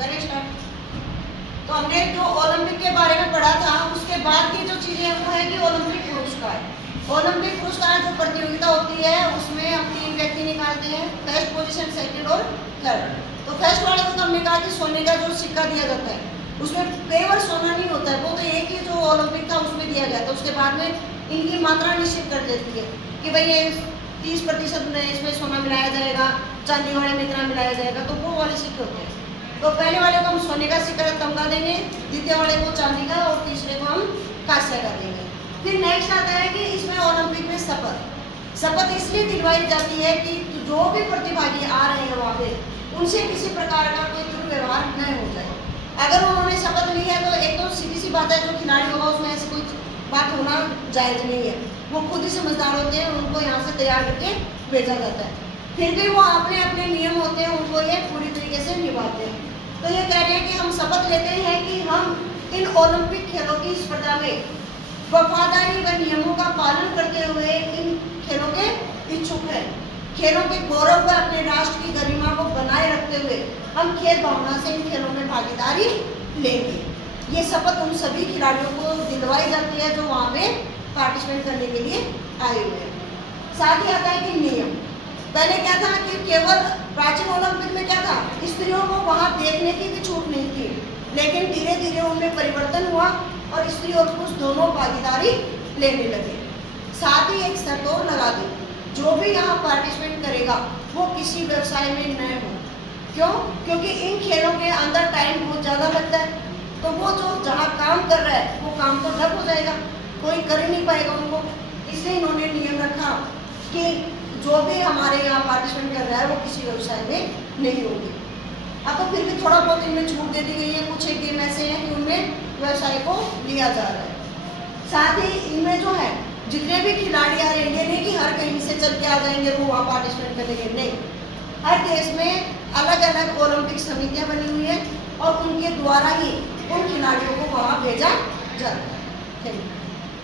करें स्टार्ट। तो हमने जो ओलंपिक के बारे में पढ़ा था, उसके बाद की जो चीज़ें हैं वो है कि ओलंपिक पुरस्कार। ओलंपिक पुरस्कार जो प्रतियोगिता होती है उसमें हम 3 व्यक्ति निकालते हैं, फर्स्ट पोजीशन, सेकंड और थर्ड। तो फर्स्ट वाले को तो हमने कहा कि सोने का जो सिक्का दिया जाता है उसमें पेवर सोना नहीं होता है, वो तो एक ही जो ओलंपिक था उसमें दिया गया था। उसके बाद में इनकी मात्रा निश्चित कर देती है कि भाई ये 30% में इसमें सोना मिलाया जाएगा, चांदी वाले में इतना मिलाया जाएगा, तो वो वाले सिक्के होते हैं। तो पहले वाले को हम सोने का सिक्का तमगा देंगे, द्वितीय वाले को चांदी का और तीसरे को हम कांस्य का देंगे। फिर नेक्स्ट आता है कि इसमें ओलंपिक में शपथ इसलिए दिलवाई जाती है कि जो भी प्रतिभागी आ रहे हैं वहाँ पे उनसे किसी प्रकार का कोई दुर्व्यवहार न हो जाए। अगर उन्होंने शपथ ली है तो एक तो सीधी सी बात है, जो खिलाड़ी होगा उसमें ऐसी कोई बात होना जायज़ नहीं है, वो खुद ही समझदार होते हैं, उनको यहाँ से तैयार करके भेजा जाता है। फिर भी वो अपने अपने नियम होते हैं, उनको ये पूरी तरीके से निभाते हैं। तो ये कह रहे हैं कि हम शपथ लेते हैं कि हम इन ओलंपिक खेलों की स्पर्धा में वफादारी व नियमों का पालन करते हुए इन खेलों के इच्छुक हैं। खेलों के गौरव व अपने राष्ट्र की गरिमा को बनाए रखते हुए हम खेल भावना से इन खेलों में भागीदारी लेंगे। ये शपथ उन सभी खिलाड़ियों को दिलवाई जाती है जो वहाँ पे पार्टिसिपेट करने के लिए आए हुए हैं। साथ ही आता है कि नियम। पहले क्या था कि केवल प्राचीन ओलंपिक में क्या था, स्त्रियों को वहाँ देखने की भी छूट नहीं थी, लेकिन धीरे धीरे उनमें परिवर्तन हुआ और स्त्री और पुरुष दोनों भागीदारी लेने लगे। साथ ही एक शर्त और लगा दी, जो भी यहाँ पार्टिसिपेट करेगा वो किसी व्यवसाय में न हो। क्यों? क्योंकि इन खेलों के अंदर टाइम बहुत ज़्यादा लगता है, तो वो जो जहाँ काम कर रहा है वो काम तो ठप हो जाएगा, कोई कर ही नहीं पाएगा उनको। इसलिए इन्होंने नियम रखा कि जो भी हमारे यहाँ पार्टिसिपेट कर रहा है वो किसी व्यवसाय में नहीं होगी। अब तो फिर भी थोड़ा बहुत इनमें छूट दे दी गई है, कुछ एक गेम ऐसे हैं कि उनमें व्यवसाय को लिया जा रहा है। साथ ही इनमें जो है जितने भी खिलाड़ी आ रहे हैं, ये नहीं कि हर कहीं से चल के आ जाएंगे वो वहाँ पार्टिसिपेट करेंगे, नहीं। हर देश में अलग अलग ओलंपिक समितियाँ बनी हुई है और उनके द्वारा ही उन खिलाड़ियों को वहाँ भेजा जाता है।